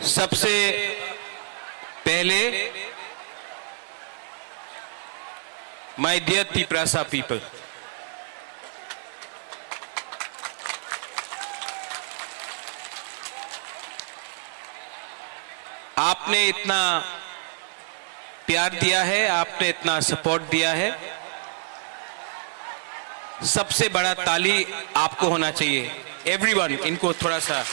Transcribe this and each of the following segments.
सबसे पहले my dear Tiprasa people, आपने इतना प्यार दिया है, आपने इतना सपोर्ट दिया है। सबसे बड़ा ताली आपको होना चाहिए। एवरीवन, इनको थोड़ा सा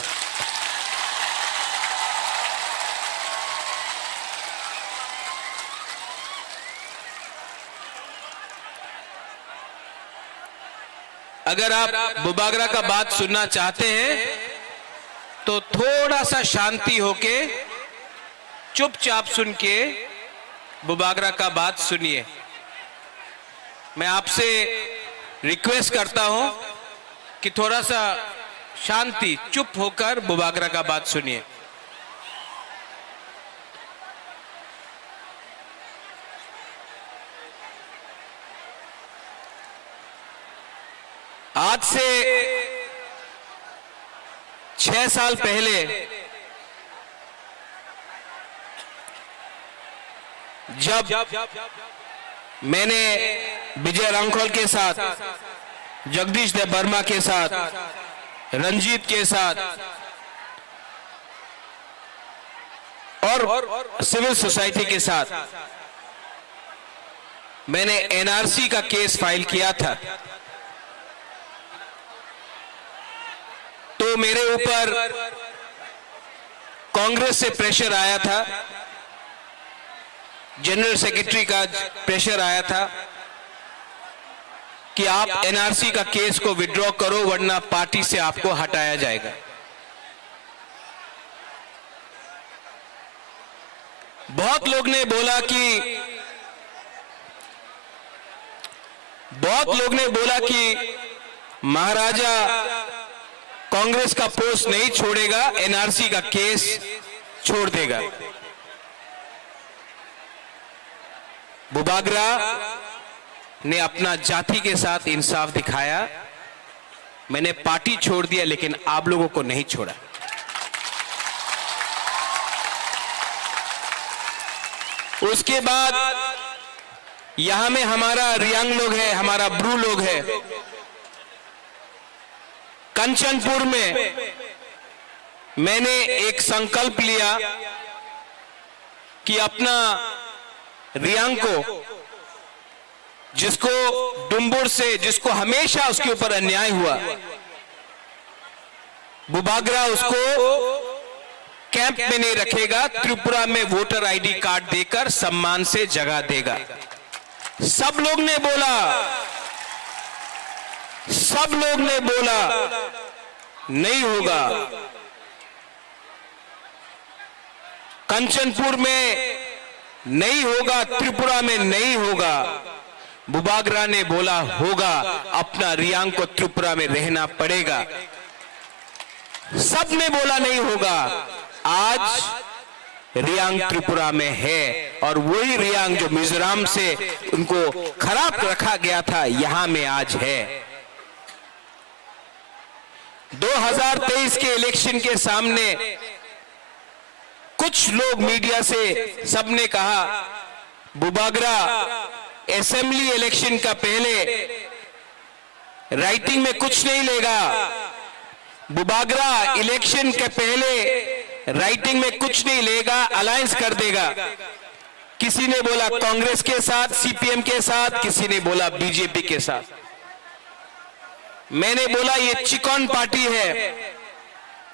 अगर आप बुबागरा का बात सुनना चाहते हैं तो थोड़ा सा शांति होके चुपचाप सुन के बुबागरा का बात सुनिए। मैं आपसे रिक्वेस्ट करता हूं कि थोड़ा सा शांति, चुप होकर बुबागरा का बात सुनिए। आज से 6 साल पहले जब मैंने विजय रांखोल के साथ, जगदीश देव वर्मा के साथ, रंजीत के साथ और सिविल सोसाइटी के साथ मैंने एनआरसी का केस फाइल किया था, तो मेरे ऊपर कांग्रेस से प्रेशर आया था, जनरल सेक्रेटरी का प्रेशर आया था कि आप एनआरसी का केस को विड्रॉ करो वरना पार्टी से आपको हटाया जाएगा। बहुत लोग ने बोला कि महाराजा कांग्रेस का पोस्ट नहीं छोड़ेगा, एनआरसी का केस छोड़ देगा। बुबागरा ने अपना जाति के साथ इंसाफ दिखाया। मैंने पार्टी छोड़ दिया लेकिन आप लोगों को नहीं छोड़ा। उसके बाद यहां में हमारा रियांग लोग है, हमारा ब्रू लोग है। कंचनपुर में मैंने एक संकल्प लिया कि अपना रियांग को, जिसको डुम्बुर से, जिसको हमेशा उसके ऊपर अन्याय हुआ, बुबागरा उसको कैंप में नहीं रखेगा, त्रिपुरा में वोटर आईडी कार्ड देकर सम्मान से जगह देगा। सब लोग ने बोला नहीं होगा। कंचनपुर में नहीं होगा, त्रिपुरा में नहीं होगा। बुबागरा ने बोला होगा, अपना रियांग को त्रिपुरा में रहना पड़ेगा। सब ने बोला नहीं होगा। आज रियांग त्रिपुरा में है और वही रियांग जो मिजोरम से उनको खराब रखा गया था, यहां में आज है। 2023 के इलेक्शन के सामने कुछ लोग मीडिया से सबने कहा बुबागरा असेंबली इलेक्शन का पहले राइटिंग में कुछ नहीं लेगा, बुबागरा इलेक्शन के पहले राइटिंग में कुछ नहीं लेगा, अलायंस कर देगा। किसी ने बोला कांग्रेस के साथ, सीपीएम के साथ, किसी ने बोला बीजेपी के साथ। मैंने बोला ये चिकन पार्टी है,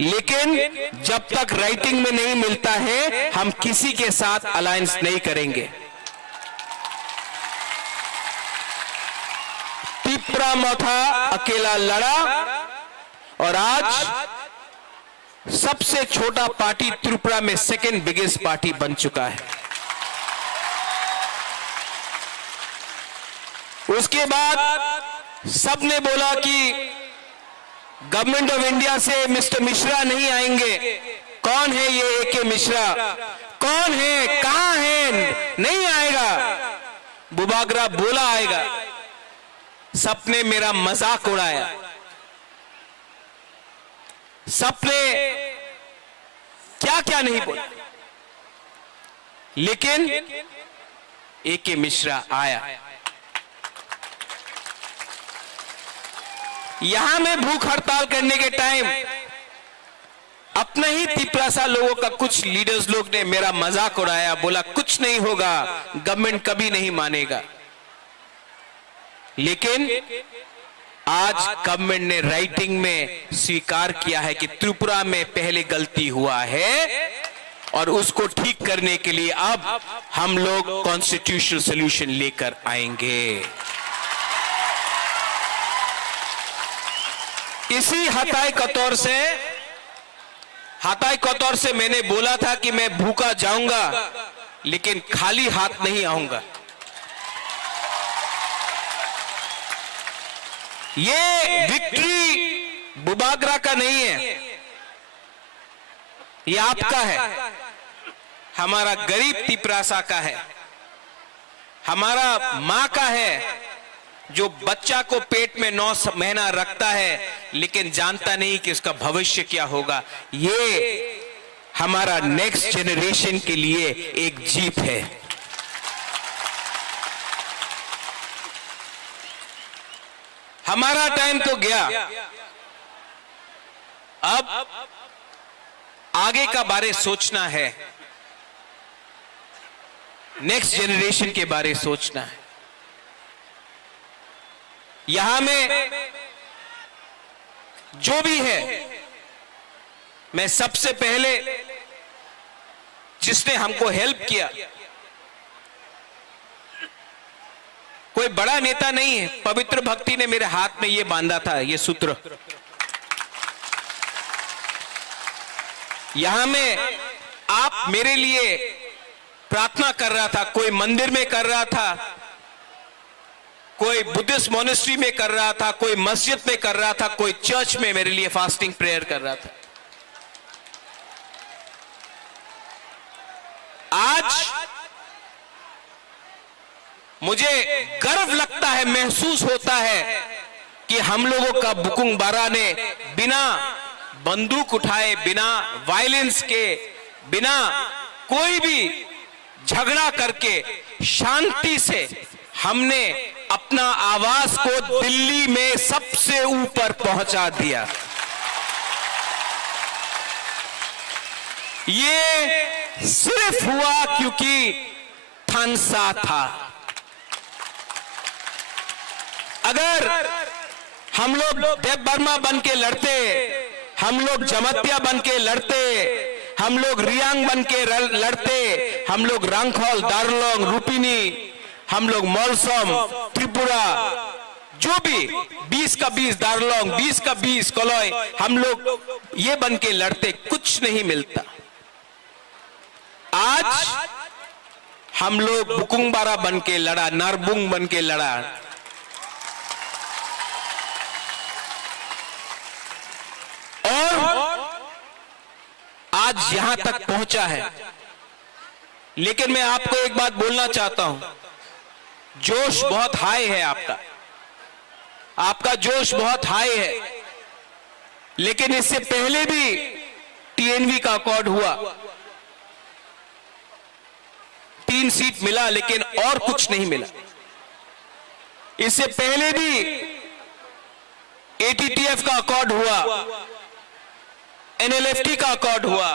लेकिन जब तक राइटिंग में नहीं मिलता है हम किसी के साथ अलायंस नहीं करेंगे। तिपरा मोथा अकेला लड़ा और आज सबसे छोटा पार्टी त्रिपुरा में सेकंड बिगेस्ट पार्टी बन चुका है। उसके बाद सबने बोला कि गवर्नमेंट ऑफ इंडिया से मिस्टर मिश्रा नहीं आएंगे। कौन है ये एके मिश्रा? कौन है? कहां है? नहीं आएगा। बुबागरा बोला आएगा। सबने मेरा मजाक उड़ाया। सबने क्या क्या नहीं बोला, लेकिन ए.के. मिश्रा आया। यहां में भूख हड़ताल करने के टाइम अपने ही तिपरासा लोगों का कुछ लीडर्स लोग ने मेरा मजाक उड़ाया, बोला कुछ नहीं होगा, गवर्नमेंट कभी नहीं मानेगा। लेकिन आज गवर्नमेंट ने राइटिंग में स्वीकार किया है कि त्रिपुरा में पहले गलती हुआ है और उसको ठीक करने के लिए अब हम लोग कॉन्स्टिट्यूशनल सॉल्यूशन लेकर आएंगे। इसी हताई कतौर से मैंने बोला था कि मैं भूखा जाऊंगा लेकिन खाली हाथ नहीं आऊंगा। ये विक्ट्री बुबागरा का नहीं है, ये आपका है, हमारा गरीब तिपरासा का है, हमारा मां का है जो बच्चा को पेट में 9 महीना रखता है लेकिन जानता नहीं कि उसका भविष्य क्या होगा। ये हमारा नेक्स्ट जनरेशन के लिए एक जीत है। हमारा टाइम तो गया, अब आगे का बारे सोचना है, नेक्स्ट जनरेशन के बारे सोचना है। यहां में जो भी है, मैं सबसे पहले जिसने हमको हेल्प किया, कोई बड़ा नेता नहीं है, पवित्र भक्ति ने मेरे हाथ में ये बांधा था, ये सूत्र। यहां में आप मेरे लिए प्रार्थना कर रहा था, कोई मंदिर में कर रहा था, कोई बुद्धिस्ट मोनेस्ट्री में कर रहा था, कोई मस्जिद में कर रहा था, कोई चर्च में मेरे लिए फास्टिंग प्रेयर कर रहा था। आज मुझे गर्व लगता है, महसूस होता है कि हम लोगों का बुकुंग बारा ने बिना बंदूक उठाए, बिना वायलेंस के, बिना कोई भी झगड़ा करके शांति से हमने अपना आवाज को दिल्ली में सबसे ऊपर पहुंचा दिया। ये सिर्फ हुआ क्योंकि थानसा था। अगर हम लोग देव बर्मा बन के लड़ते, हम लोग जमत्या बन के लड़ते, हम लोग रियांग बन के लड़ते, हम लोग रंगखोल, दार्लोंग, रूपिनी, हम लोग मौलसम, त्रिपुरा, जो भी 20 का 20 दार्लोंग, 20 का 20 कलोय, हम लोग ये बन के लड़ते, कुछ नहीं मिलता। आज हम लोग बुकुंग बारा बन के लड़ा, नारबुंग बन के लड़ा। और आज यहां तक पहुंचा है। लेकिन मैं आपको एक बात बोलना चाहता हूं, जोश बहुत हाई है आपका जोश बहुत हाई है। लेकिन इससे पहले भी टीएनवी का अकॉर्ड हुआ, 3 सीट मिला लेकिन और कुछ नहीं मिला। इससे पहले भी एटीटीएफ का अकॉर्ड हुआ, एनएलएफटी का अकॉर्ड हुआ।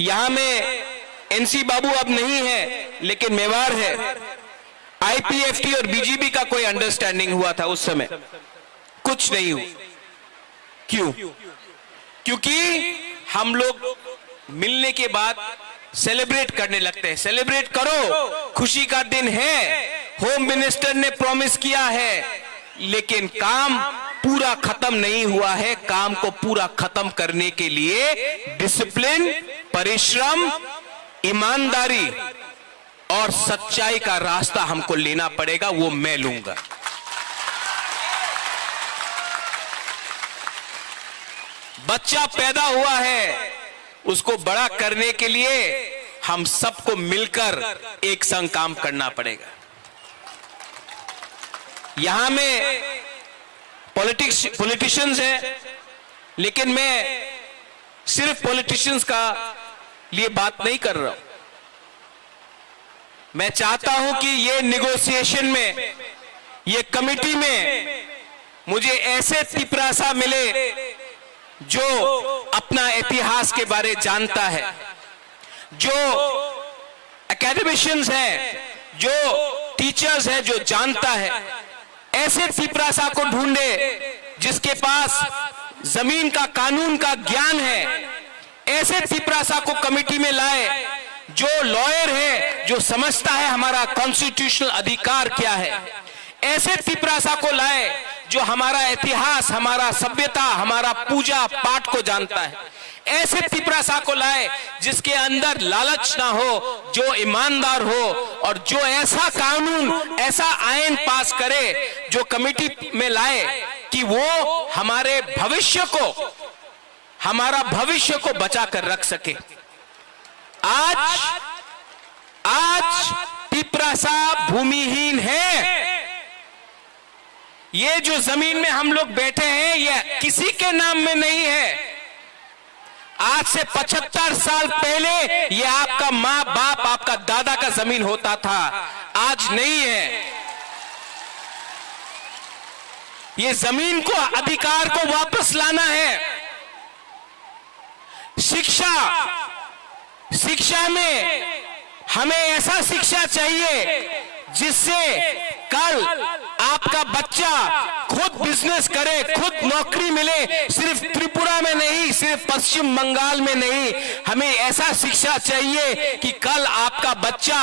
यहां में एनसी बाबू अब नहीं है लेकिन मेवाड़ है। आईपीएफटी और बीजेपी का कोई अंडरस्टैंडिंग हुआ था उस समय, कुछ नहीं हुआ। क्यों? क्योंकि हम लोग मिलने के बाद सेलिब्रेट करने लगते हैं। सेलिब्रेट करो, खुशी का दिन है, होम मिनिस्टर ने प्रॉमिस किया है, लेकिन काम पूरा खत्म नहीं हुआ है। काम को पूरा खत्म करने के लिए डिसिप्लिन, परिश्रम, ईमानदारी और सच्चाई का रास्ता हमको लेना पड़ेगा, वो मैं लूंगा। बच्चा पैदा हुआ है, उसको बड़ा करने के लिए हम सबको मिलकर एक संग काम करना पड़ेगा। यहां में पॉलिटिशियंस हैं, लेकिन मैं सिर्फ पॉलिटिशियंस का लिए बात नहीं कर रहा हूं। मैं चाहता हूं कि ये निगोशिएशन में, ये कमिटी में मुझे ऐसे तिपरासा मिले जो अपना इतिहास के बारे जानता है, जो एकेडमिशियंस हैं, जो टीचर्स हैं, जो जानता है। ऐसे तिपरासा को ढूंढे जिसके पास जमीन का, कानून का ज्ञान है। ऐसे तिपरासा को कमेटी में लाए जो लॉयर है, जो समझता है हमारा कॉन्स्टिट्यूशनल अधिकार क्या है। ऐसे तिपरासा को लाए जो हमारा इतिहास, हमारा सभ्यता, हमारा पूजा पाठ को जानता है। ऐसे तिपरासा को लाए जिसके अंदर लालच ना हो, जो ईमानदार हो, और जो ऐसा कानून, ऐसा आईन पास करे जो कमेटी में लाए कि वो हमारे भविष्य को, हमारा भविष्य को बचा कर रख सके। आज तिपरासा भूमिहीन है। ये जो जमीन में हम लोग बैठे हैं, ये किसी के नाम में नहीं है। आज से 75 साल पहले ये आपका माँ बाप, आपका दादा का जमीन होता था, आज नहीं है। ये जमीन को, अधिकार को वापस लाना है। शिक्षा में हमें ऐसा शिक्षा चाहिए जिससे कल आपका बच्चा खुद बिजनेस करे, खुद नौकरी मिले। सिर्फ त्रिपुरा में नहीं, सिर्फ पश्चिम बंगाल में नहीं, हमें ऐसा शिक्षा चाहिए कि कल आपका बच्चा,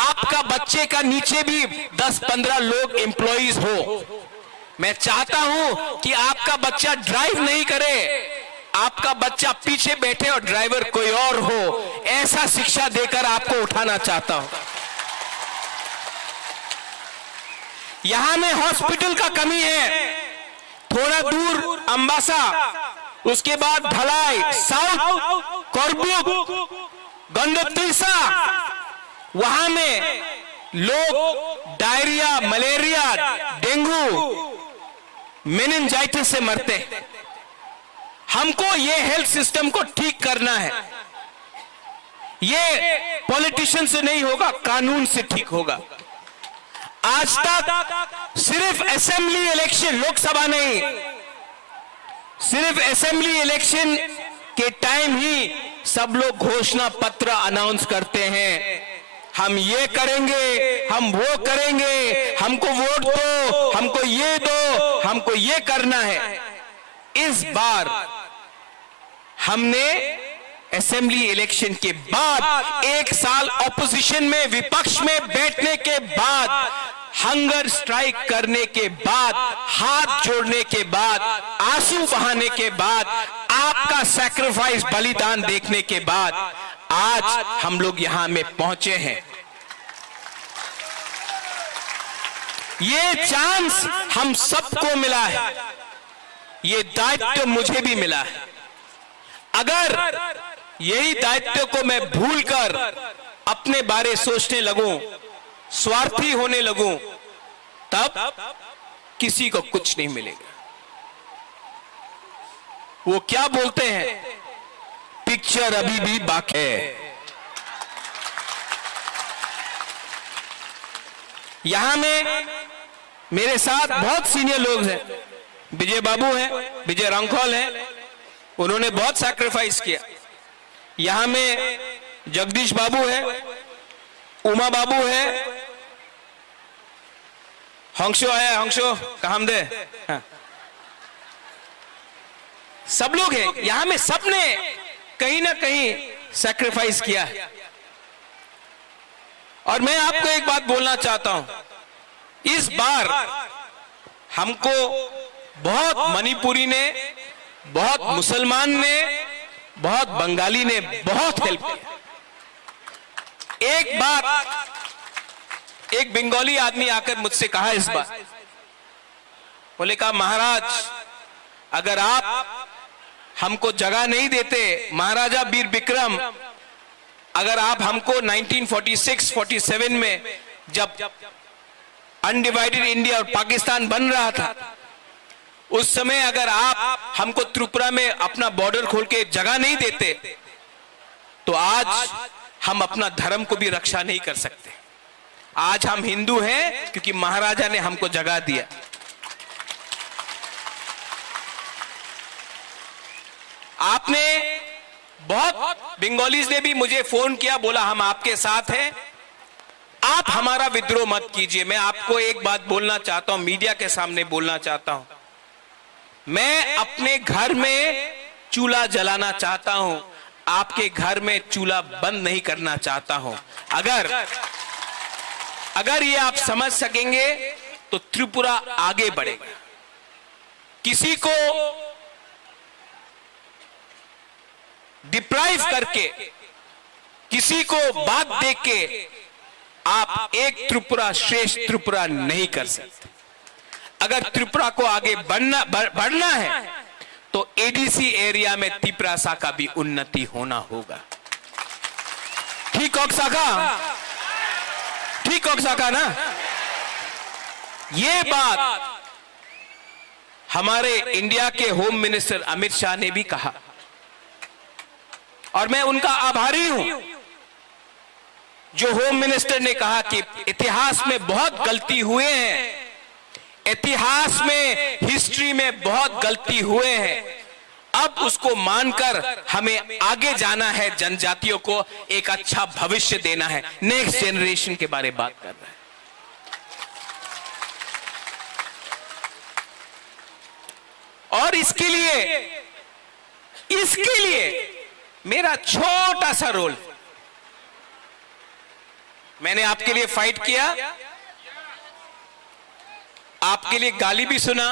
आपका बच्चे का नीचे भी 10-15 लोग एम्प्लॉइज हो। मैं चाहता हूं कि आपका बच्चा ड्राइव नहीं करे, आपका बच्चा पीछे बैठे और ड्राइवर कोई और हो। ऐसा शिक्षा देकर आपको उठाना चाहता हूं। यहां में हॉस्पिटल का कमी है, थोड़ा दूर अंबासा, उसके बाद ढलाई, साउथ कोरबुक, गंडोत्रिसा, वहां में लोग डायरिया, मलेरिया, डेंगू, मेनिंजाइटिस से मरते हैं। हमको ये हेल्थ सिस्टम को ठीक करना है। ये पॉलिटिशियन से नहीं होगा, कानून से ठीक होगा। आज तक सिर्फ असेंबली इलेक्शन, लोकसभा नहीं, सिर्फ असेंबली इलेक्शन के टाइम ही सब लोग घोषणा पत्र अनाउंस करते हैं। हम ये करेंगे, हम वो करेंगे, हमको वोट दो, हमको ये दो, हमको ये करना है। इस बार हमने असेंबली इलेक्शन के बाद, एक साल ऑपोजिशन में, विपक्ष में बैठने के बाद, हंगर स्ट्राइक करने के बाद, हाथ जोड़ने के बाद, आंसू बहाने के बाद, आपका सैक्रिफाइस, बलिदान देखने के बाद आज हम लोग यहां में पहुंचे हैं। ये चांस हम सबको मिला है, ये दायित्व मुझे भी मिला है। अगर यही दायित्व को मैं भूलकर अपने बारे सोचने लगूं, स्वार्थी होने लगूं, तब किसी को कुछ नहीं मिलेगा। वो क्या बोलते हैं, पिक्चर अभी भी बाकी है। यहां में मेरे साथ बहुत सीनियर लोग हैं। विजय बाबू हैं, विजय रंखौल हैं, उन्होंने बहुत सैक्रिफाइस किया। यहां में जगदीश बाबू है, उमा बाबू है, हंसो है, हंसो कामदे, हाँ। सब लोग हैं यहां में, सबने कहीं ना कहीं सैक्रिफाइस किया है। और मैं आपको एक बात बोलना चाहता हूं, इस बार हमको बहुत मणिपुरी ने, बहुत मुसलमान ने, बहुत बंगाली ने बहुत हेल्प किया। एक बार एक बंगाली आदमी आकर मुझसे कहा इस बार, बोले कहा महाराज अगर आप हमको जगह नहीं देते, महाराजा वीर विक्रम, अगर आप हमको 1946-47 में जब अनडिवाइडेड इंडिया और पाकिस्तान बन रहा था, उस समय अगर आप हमको त्रिपुरा में अपना बॉर्डर खोल के जगह नहीं देते तो आज हम अपना धर्म को भी रक्षा नहीं कर सकते। आज हम हिंदू हैं क्योंकि महाराजा ने हमको जगह दिया। आपने बहुत बंगालीज ने भी मुझे फोन किया, बोला हम आपके साथ हैं, आप हमारा विद्रोह मत कीजिए। मैं आपको एक बात बोलना चाहता हूं, मीडिया के सामने बोलना चाहता हूं, मैं अपने घर में चूल्हा जलाना चाहता हूं, आपके घर में चूल्हा बंद नहीं करना चाहता हूं। अगर ये आप समझ सकेंगे तो त्रिपुरा आगे बढ़ेगा। किसी को डिप्राइव करके, किसी को बात देख के आप एक त्रिपुरा श्रेष्ठ त्रिपुरा नहीं कर सकते। अगर त्रिपुरा को आगे बढ़ना है तो एडीसी एरिया में तिपरासा का भी उन्नति होना होगा। ठीक ऑक्साका ना? ये बात हमारे इंडिया के होम मिनिस्टर अमित शाह ने भी कहा और मैं उनका आभारी हूं। जो होम मिनिस्टर ने कहा कि इतिहास में बहुत गलती हुए हैं, इतिहास में, हिस्ट्री में बहुत गलती हुए हैं, अब उसको मानकर हमें आगे जाना है, जनजातियों को एक अच्छा भविष्य देना है, नेक्स्ट जनरेशन के बारे में बात कर रहा है। और इसके लिए मेरा छोटा सा रोल, मैंने आपके लिए फाइट किया, आपके लिए गाली भी सुना,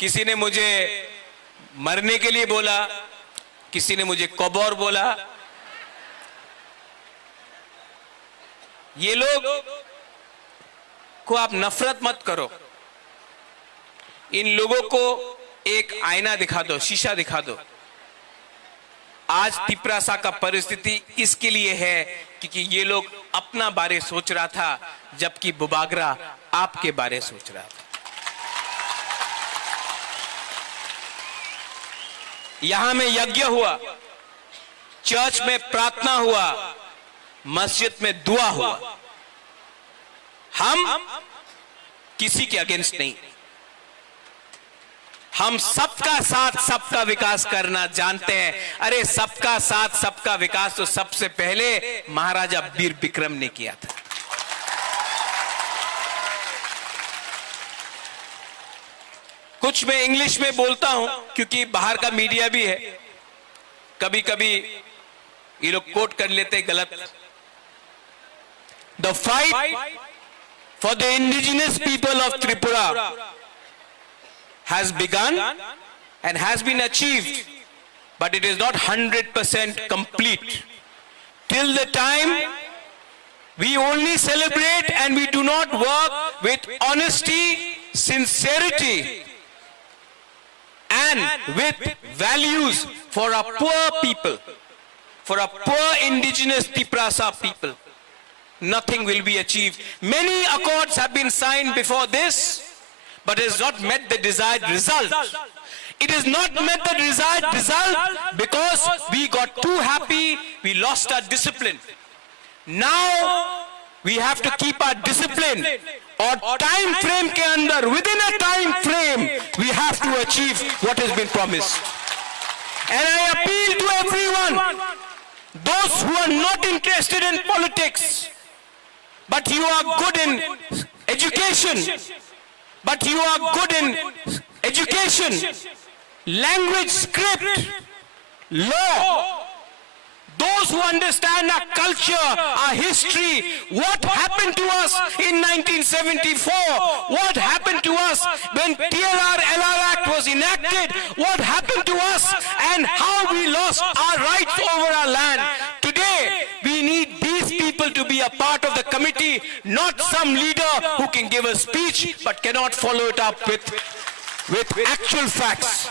किसी ने मुझे मरने के लिए बोला, किसी ने मुझे कौबोर बोला। ये लोग को आप नफरत मत करो, इन लोगों को एक आईना दिखा दो, शीशा दिखा दो। आज तिपरासा का परिस्थिति इसके लिए है क्योंकि ये लोग अपना बारे सोच रहा था, जबकि बुबागरा आपके बारे सोच रहा था। यहां में यज्ञ हुआ, चर्च में प्रार्थना हुआ, मस्जिद में दुआ हुआ। हम किसी के अगेंस्ट नहीं, हम सबका साथ सबका विकास करना जानते हैं। अरे सबका साथ सबका विकास तो सबसे पहले महाराजा वीर विक्रम ने किया था। कुछ मैं इंग्लिश में बोलता हूं क्योंकि बाहर का मीडिया भी है, कभी कभी ये लोग कोट कर लेते हैं गलत। The fight for the indigenous people of Tripura has begun and has been achieved, but it is not 100% complete. Till the time we only celebrate and we do not work with honesty, sincerity and with values for our poor people, for our poor indigenous Tiprasa people, nothing will be achieved. Many accords have been signed before this, but it has not met the desired result. It has not met the desired result because we got too happy, we lost our discipline. Now we have to keep our discipline, और time frame के अंदर, within a time frame, we have to achieve what has been promised. And I appeal to everyone, those who are not interested in politics, but you are good in education, but you are good in education, language, script, law, those who understand our culture, our history, what happened to us in 1974, what happened to us when TLR-LR Act was enacted, what happened to us and how we lost our rights over our land. Today, we need these people to be a part of the committee, not some leader who can give a speech but cannot follow it up with actual facts.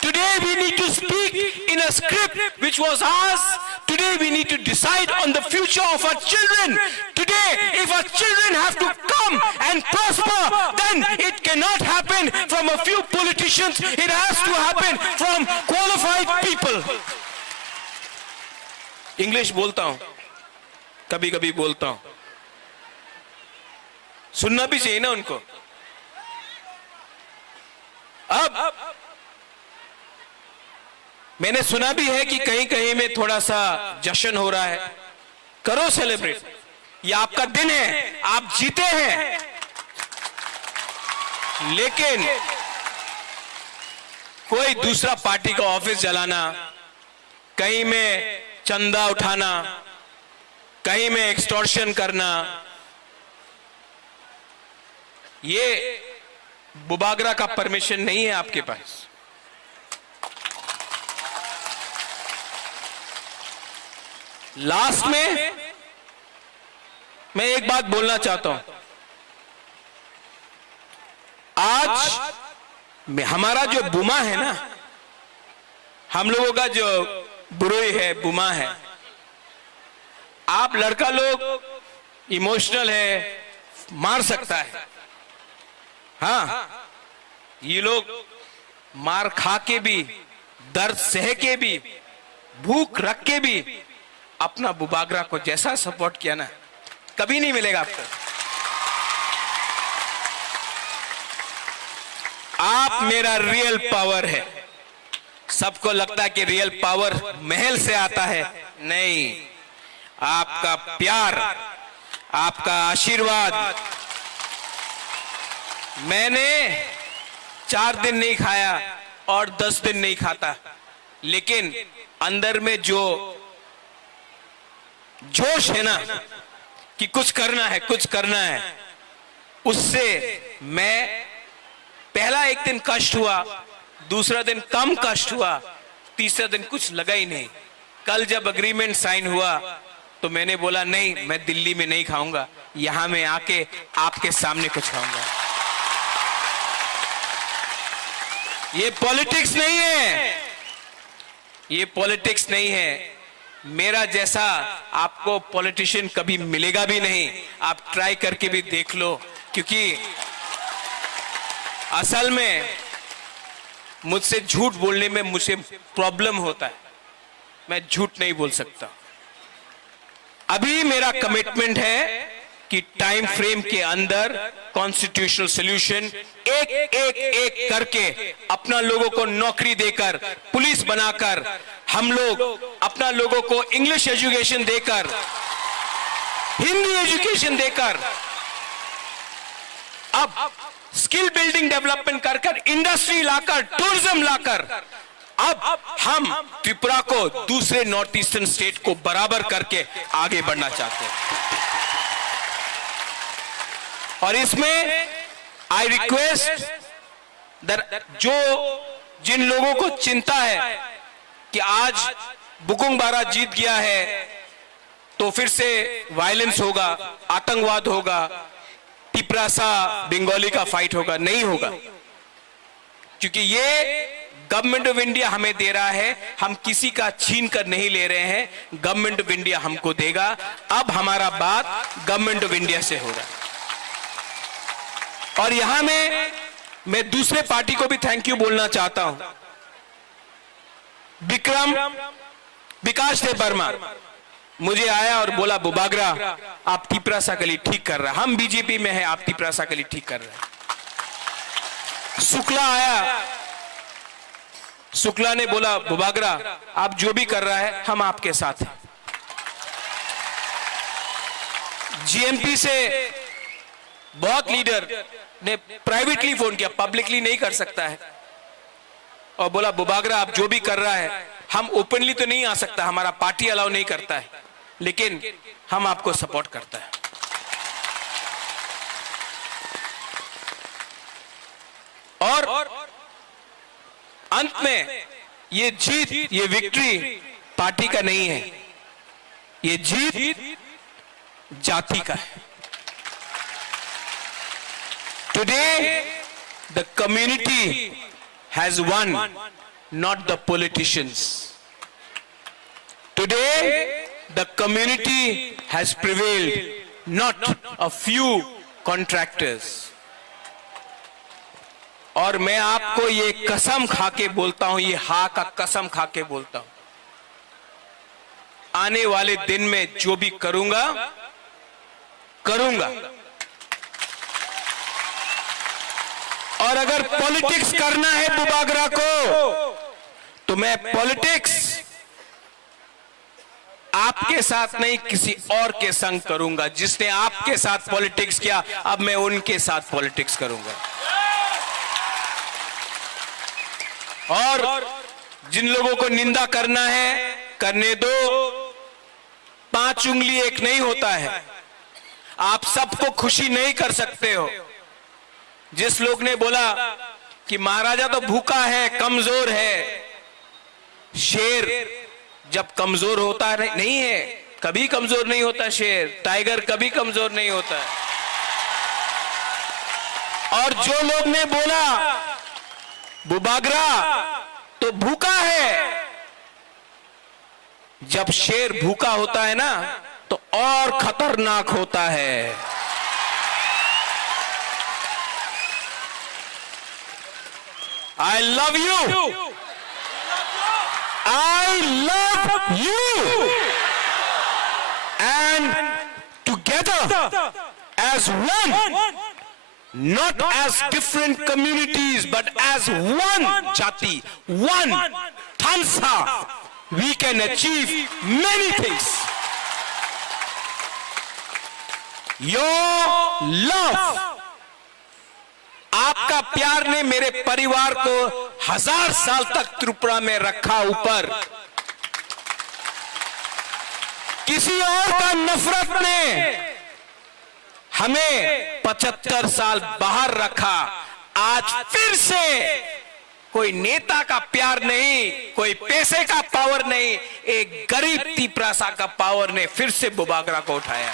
Today we need to speak in a script which was ours Today we need to decide on the future of our children. Today, if our children have to come and prosper, then it cannot happen from a few politicians. It has to happen from qualified people. English बोलता हूं, कभी कभी बोलता हूं, सुनना भी चाहिए ना उनको। अब मैंने सुना भी है कि कहीं कहीं में थोड़ा सा जश्न हो रहा है। करो सेलिब्रेट, ये आपका दिन है, आप जीते हैं। लेकिन कोई दूसरा पार्टी का ऑफिस जलाना, कहीं में चंदा उठाना, कहीं में एक्सटॉर्शन करना, ये बुबागरा का परमिशन नहीं है आपके पास। लास्ट में मैं एक बात बोलना चाहता हूं। आज हमारा जो बुमा है ना, हम लोगों का जो बुरोई है, बुमा है, आप लड़का लोग इमोशनल है, मार सकता है। हाँ, ये लोग मार खा के भी, दर्द सह के भी, भूख रख के भी अपना बुबागरा को जैसा सपोर्ट किया ना, कभी नहीं मिलेगा आपको। आप मेरा रियल पावर है। सबको लगता है कि रियल पावर महल से आता है, नहीं, आपका प्यार, आपका आशीर्वाद। मैंने 4 दिन नहीं खाया और 10 दिन नहीं खाता, लेकिन अंदर में जो जोश है ना कि कुछ करना है, कुछ करना है, उससे मैं पहला एक दिन कष्ट हुआ, दूसरा दिन कम कष्ट हुआ, तीसरा दिन कुछ लगा ही नहीं। कल जब एग्रीमेंट साइन हुआ तो मैंने बोला नहीं, मैं दिल्ली में नहीं खाऊंगा, यहां मैं आके आपके सामने कुछ खाऊंगा। ये पॉलिटिक्स नहीं है, ये पॉलिटिक्स नहीं है। मेरा जैसा आपको पॉलिटिशियन कभी मिलेगा भी नहीं। आप ट्राई करके भी देख लो, क्योंकि असल में मुझसे झूठ बोलने में मुझे प्रॉब्लम होता है, मैं झूठ नहीं बोल सकता। अभी मेरा कमिटमेंट है कि टाइम फ्रेम के अंदर कॉन्स्टिट्यूशनल सॉल्यूशन एक करके अपना लोगों को नौकरी देकर, पुलिस बनाकर, हम लोग अपना लोगों को इंग्लिश एजुकेशन देकर, हिंदी एजुकेशन देकर, अब स्किल बिल्डिंग डेवलपमेंट कर इंडस्ट्री लाकर, टूरिज्म लाकर, अब हम त्रिपुरा को दूसरे नॉर्थ ईस्टर्न स्टेट को बराबर करके आगे बढ़ना चाहते हैं। और इसमें आई रिक्वेस्ट जो जिन लोगों को चिंता है कि आज बुकुंग बारा जीत गया है तो फिर से वायलेंस होगा, आतंकवाद होगा, टिपरासा बंगाली का फाइट होगा, नहीं होगा। क्योंकि ये गवर्नमेंट ऑफ इंडिया हमें दे रहा है, हम किसी का छीन कर नहीं ले रहे हैं, गवर्नमेंट ऑफ इंडिया हमको देगा। अब हमारा बात गवर्नमेंट ऑफ इंडिया से हो रहा है। और यहां में मैं दूसरे पार्टी को भी थैंक यू बोलना चाहता हूं। विकास देव वर्मा मुझे आया और बोला, बुबागरा आप टिपरासा गली ठीक कर रहे हैं, हम बीजेपी में है, आप टिपरासा गली ठीक कर रहे हैं। शुक्ला आया, शुक्ला ने बोला, बुबागरा आप जो भी कर रहा है हम आपके साथ हैं। जीएमपी से बहुत लीडर ने प्राइवेटली फोन किया, पब्लिकली नहीं कर सकता है, और बोला बुबागरा आप जो भी कर रहा है, हम ओपनली तो नहीं आ सकता, हमारा पार्टी अलाउ नहीं करता है, लेकिन हम आपको सपोर्ट करता है। और अंत में ये जीत, ये विक्ट्री पार्टी का नहीं है, ये जीत जाति का है। Today, the community has won, not the politicians. Today, the community has prevailed, not a few contractors. और मैं आपको ये कसम खा के बोलता हूं, ये हा का कसम खा के बोलता हूं, आने वाले दिन में जो भी करूंगा और अगर पॉलिटिक्स करना है बुबागरा को, तो मैं पॉलिटिक्स आपके साथ नहीं किसी और के संग करूंगा। जिसने आपके साथ पॉलिटिक्स किया, अब मैं उनके साथ पॉलिटिक्स करूंगा। और जिन लोगों को निंदा करना है करने दो, 5 उंगली एक नहीं होता है। आप सबको खुशी नहीं कर सकते हो। जिस लोग ने बोला कि महाराजा तो भूखा है, कमजोर है, शेर जब कमजोर होता नहीं है, कभी कमजोर नहीं होता शेर, टाइगर कभी कमजोर नहीं होता। और जो लोग ने बोला बुबागरा तो भूखा है, जब शेर भूखा होता है ना तो और खतरनाक होता है। I love you. I love you. And together as one, not as different communities, but as one Jati, one Thansa, we can achieve many things. Your love, आपका प्यार ने मेरे परिवार को 1000 साल तक त्रिपुरा में रखा ऊपर। किसी और का नफरत ने हमें 75 साल बाहर रखा। आज फिर से कोई नेता का प्यार नहीं, कोई पैसे का पावर नहीं, एक गरीब तिपरासा का पावर ने फिर से बुबागरा को उठाया।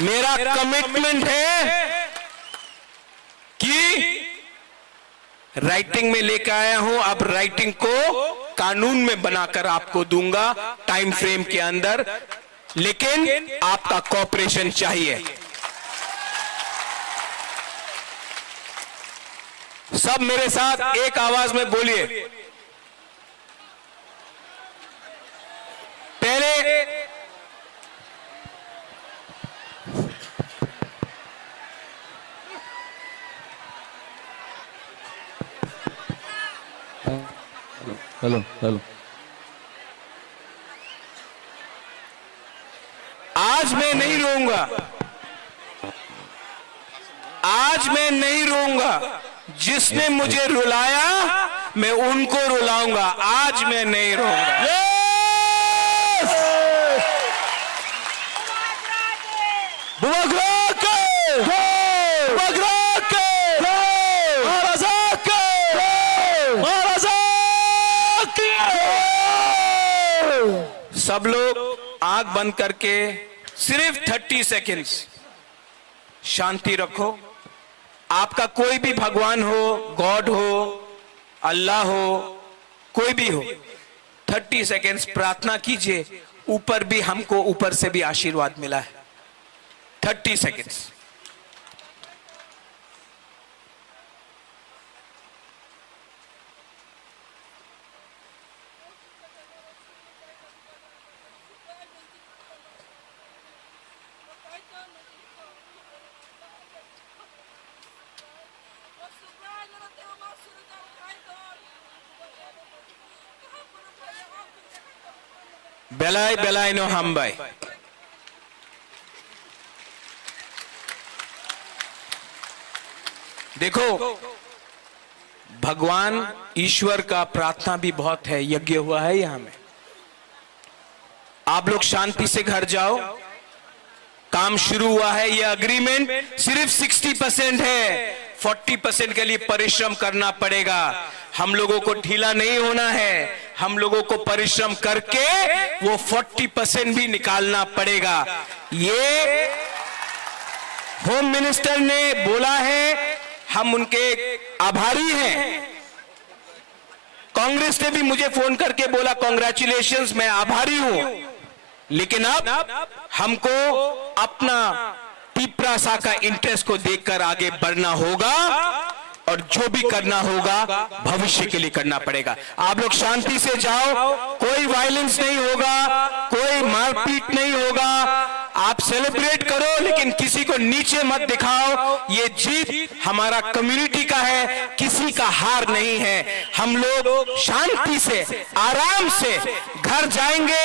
मेरा कमिटमेंट है कि राइटिंग में लेकर आया हूं, अब राइटिंग को कानून में बनाकर आपको दूंगा टाइम फ्रेम के अंदर, लेकिन आपका कोऑपरेशन चाहिए। सब मेरे साथ एक आवाज में बोलिए। पहले हेलो। आज मैं नहीं रोऊंगा, आज मैं नहीं रोऊंगा। जिसने मुझे रुलाया मैं उनको रुलाऊंगा, आज मैं नहीं रोऊंगा। सब लोग आंख बंद करके सिर्फ 30 सेकेंड्स शांति रखो। आपका कोई भी भगवान हो, गॉड हो, अल्लाह हो, कोई भी हो, 30 सेकेंड्स प्रार्थना कीजिए। ऊपर भी हमको ऊपर से भी आशीर्वाद मिला है। 30 सेकेंड्स। बेलाई बेलाई नो हम भाई। देखो, भगवान ईश्वर का प्रार्थना भी बहुत है, यज्ञ हुआ है यहां में। आप लोग शांति से घर जाओ। काम शुरू हुआ है, ये अग्रीमेंट सिर्फ 60% है, 40% के लिए परिश्रम करना पड़ेगा। हम लोगों को ढीला नहीं होना है, हम लोगों को परिश्रम करके वो 40% भी निकालना पड़ेगा। ये होम मिनिस्टर ने बोला है, हम उनके आभारी हैं। कांग्रेस ने भी मुझे फोन करके बोला कांग्रेचुलेशंस, मैं आभारी हूं, लेकिन अब हमको अपना पिपरासा का इंटरेस्ट को देखकर आगे बढ़ना होगा और जो भी करना होगा भविष्य के लिए करना पड़ेगा। आप लोग शांति से जाओ, कोई वायलेंस नहीं होगा, कोई मारपीट नहीं होगा। आप सेलिब्रेट करो लेकिन किसी को नीचे मत दिखाओ। ये जीत हमारा कम्युनिटी का है, किसी का हार नहीं है। हम लोग शांति से आराम से घर जाएंगे,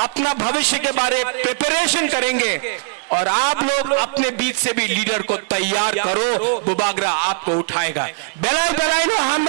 अपना भविष्य के बारे प्रिपरेशन करेंगे और आप लोग अपने बीच से भी लीडर को तैयार करो। बुबागरा आपको उठाएगा। बेलाई बेलाई नो हम